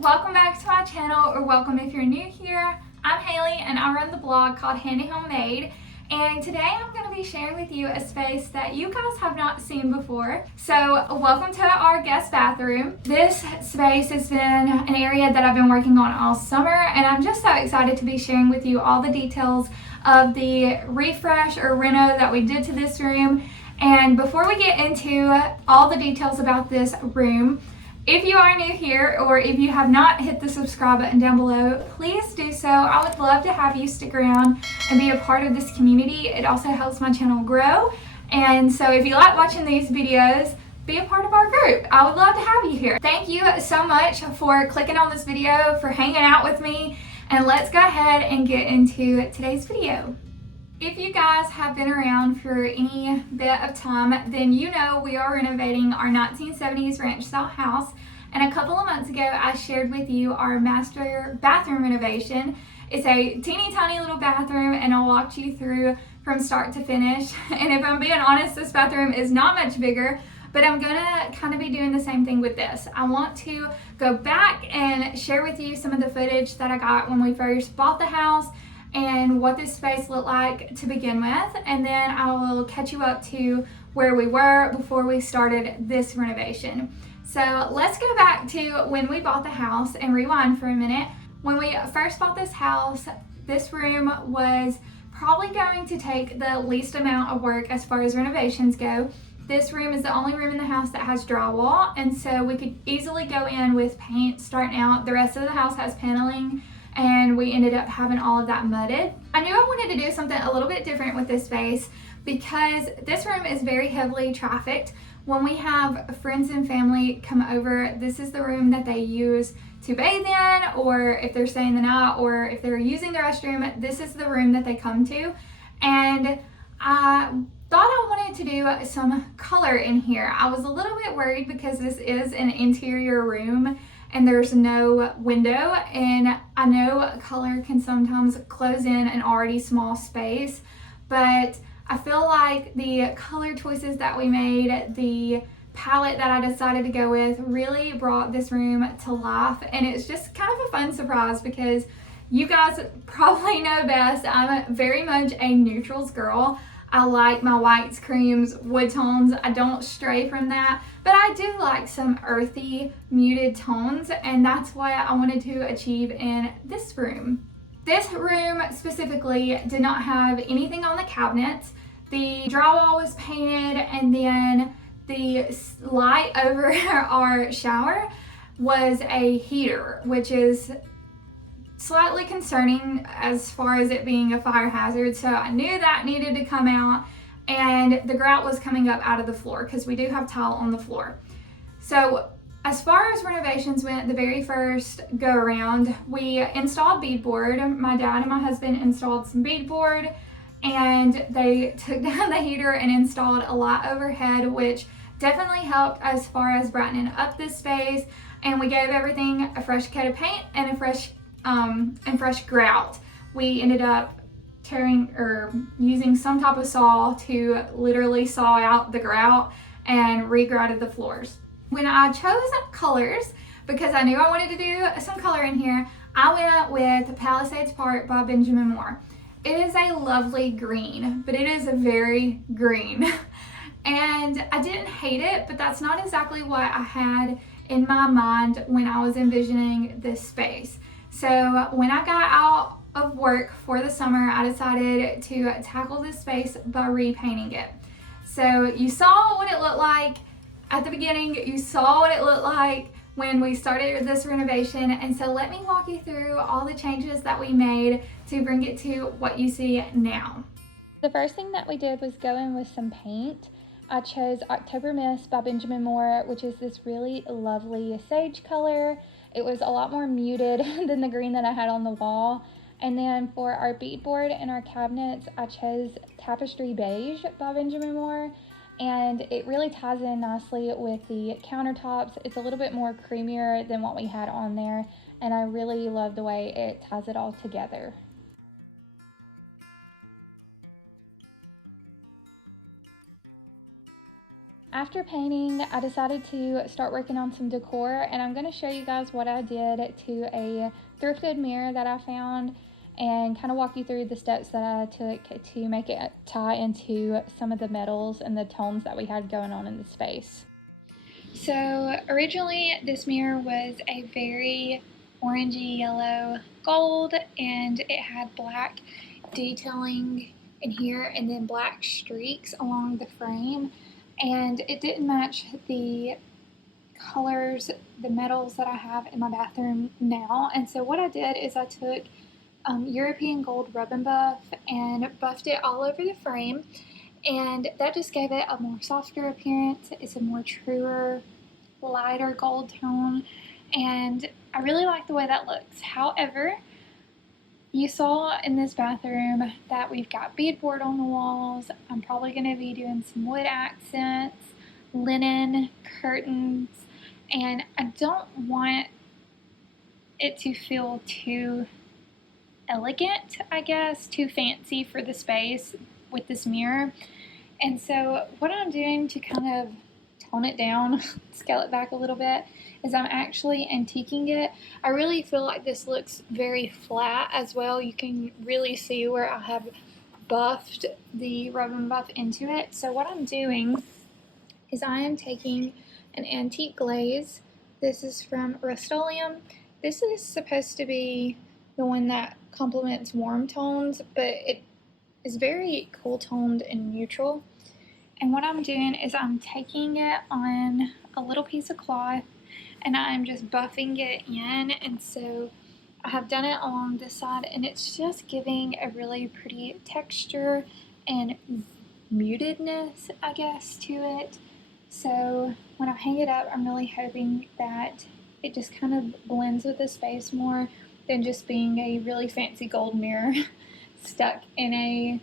Welcome back to my channel, or welcome if you're new here. I'm Haley and I run the blog called Handy Homemade, and today I'm going to be sharing with you a space that you guys have not seen before. So welcome to our guest bathroom. This space has been an area that I've been working on all summer, and I'm just so excited to be sharing with you all the details of the refresh or reno that we did to this room. And before we get into all the details about this room, if you are new here, or if you have not hit the subscribe button down below, please do so. I would love to have you stick around and be a part of this community. It also helps my channel grow. And so if you like watching these videos, be a part of our group. I would love to have you here. Thank you so much for clicking on this video, for hanging out with me, and let's go ahead and get into today's video. If you guys have been around for any bit of time, then you know we are renovating our 1970s ranch style house. And a couple of months ago, I shared with you our master bathroom renovation. It's a teeny tiny little bathroom, and I'll walk you through from start to finish. And if I'm being honest, this bathroom is not much bigger, but I'm gonna kind of be doing the same thing with this. I want to go back and share with you some of the footage that I got when we first bought the house and what this space looked like to begin with, and then I will catch you up to where we were before we started this renovation. So let's go back to when we bought the house and rewind for a minute. When we first bought this house, this room was probably going to take the least amount of work as far as renovations go. This room is the only room in the house that has drywall, and so we could easily go in with paint starting out. The rest of the house has paneling, and we ended up having all of that mudded. I knew I wanted to do something a little bit different with this space because this room is very heavily trafficked. When we have friends and family come over, this is the room that they use to bathe in, or if they're staying the night, or if they're using the restroom, this is the room that they come to. And I thought I wanted to do some color in here. I was a little bit worried because this is an interior room and there's no window, and I know color can sometimes close in an already small space, but I feel like the color choices that we made, the palette that I decided to go with, really brought this room to life. And it's just kind of a fun surprise because you guys probably know best, I'm very much a neutrals girl. I like my whites, creams, wood tones. I don't stray from that, but I do like some earthy, muted tones, and that's what I wanted to achieve in this room. This room specifically did not have anything on the cabinets. The drywall was painted, and then the light over our shower was a heater, which is slightly concerning as far as it being a fire hazard. So I knew that needed to come out, and the grout was coming up out of the floor because we do have tile on the floor. So as far as renovations went, the very first go around, we installed beadboard. My dad and my husband installed some beadboard, and they took down the heater and installed a light overhead, which definitely helped as far as brightening up this space. And we gave everything a fresh coat of paint and a fresh grout. We ended up using some type of saw to literally saw out the grout and regrouted the floors. When I chose colors, because I knew I wanted to do some color in here, I went with Palisades Park by Benjamin Moore. It is a lovely green, but it is a very green. And I didn't hate it, but that's not exactly what I had in my mind when I was envisioning this space. So when I got out of work for the summer, I decided to tackle this space by repainting it. So you saw what it looked like at the beginning, you saw what it looked like when we started this renovation, and so let me walk you through all the changes that we made to bring it to what you see now. The first thing that we did was go in with some paint. I chose October Mist by Benjamin Moore, which is this really lovely sage color. It was a lot more muted than the green that I had on the wall. And then for our beadboard and our cabinets, I chose Tapestry Beige by Benjamin Moore. And it really ties in nicely with the countertops. It's a little bit more creamier than what we had on there. And I really love the way it ties it all together. After painting, I decided to start working on some decor, and I'm going to show you guys what I did to a thrifted mirror that I found and kind of walk you through the steps that I took to make it tie into some of the metals and the tones that we had going on in the space. So originally this mirror was a very orangey yellow gold, and it had black detailing in here and then black streaks along the frame. And it didn't match the colors, the metals that I have in my bathroom now. And so what I did is I took European gold rub and buff and buffed it all over the frame. And that just gave it a more softer appearance. It's a more truer, lighter gold tone. And I really like the way that looks. However, you saw in this bathroom that we've got beadboard on the walls. I'm probably going to be doing some wood accents, linen, curtains, and I don't want it to feel too elegant, I guess, too fancy for the space with this mirror. And so what I'm doing to kind of tone it down, scale it back a little bit, is I'm actually antiquing it. I really feel like this looks very flat as well. You can really see where I have buffed the rub and buff into it. So what I'm doing is I am taking an antique glaze. This is from Rust-Oleum. This is supposed to be the one that complements warm tones, but it is very cool toned and neutral. And what I'm doing is I'm taking it on a little piece of cloth and I'm just buffing it in. And so I have done it along this side, and it's just giving a really pretty texture and mutedness, I guess, to it. So when I hang it up, I'm really hoping that it just kind of blends with the space more than just being a really fancy gold mirror stuck in a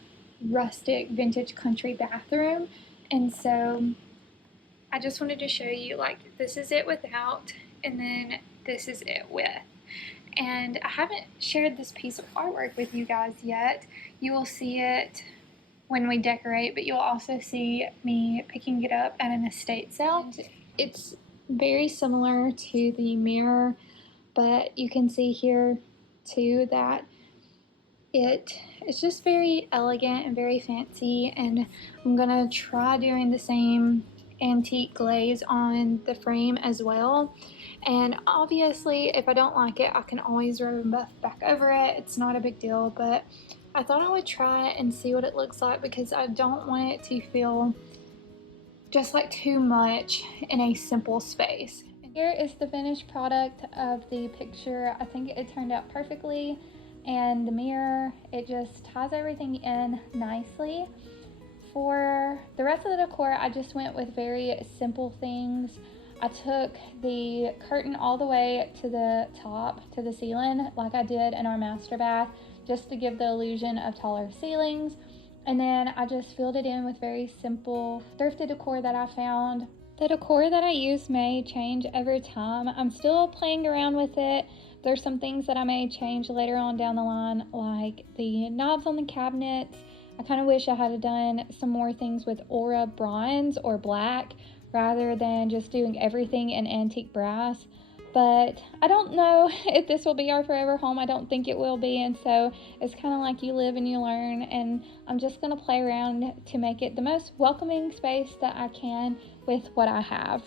rustic vintage country bathroom. And so I just wanted to show you, like, this is it without, and then this is it with. And I haven't shared this piece of artwork with you guys yet. You will see it when we decorate, but you'll also see me picking it up at an estate sale. It's very similar to the mirror, but you can see here too that it's just very elegant and very fancy, and I'm gonna try doing the same antique glaze on the frame as well. And obviously if I don't like it, I can always rub and buff back over it. It's not a big deal, but I thought I would try it and see what it looks like, because I don't want it to feel just like too much in a simple space. Here is the finished product of the picture. I think it turned out perfectly, and the mirror, it just ties everything in nicely. For the rest of the decor, I just went with very simple things. I took the curtain all the way to the top, to the ceiling, like I did in our master bath, just to give the illusion of taller ceilings. And then I just filled it in with very simple thrifted decor that I found. The decor that I use may change over time. I'm still playing around with it. There's some things that I may change later on down the line, like the knobs on the cabinets. I kind of wish I had done some more things with aura bronze or black rather than just doing everything in antique brass. But I don't know if this will be our forever home. I don't think it will be, and so it's kind of like you live and you learn, and I'm just going to play around to make it the most welcoming space that I can with what I have.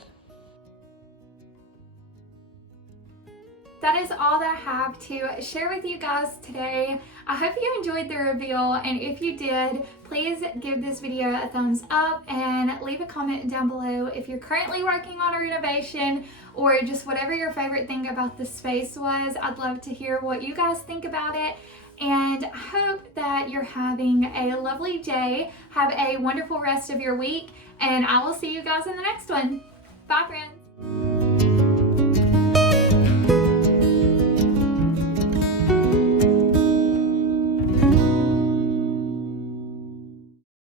That is all that I have to share with you guys today. I hope you enjoyed the reveal, and if you did, please give this video a thumbs up and leave a comment down below if you're currently working on a renovation or just whatever your favorite thing about the space was. I'd love to hear what you guys think about it. and I hope that you're having a lovely day. Have a wonderful rest of your week, and I will see you guys in the next one. Bye, friends.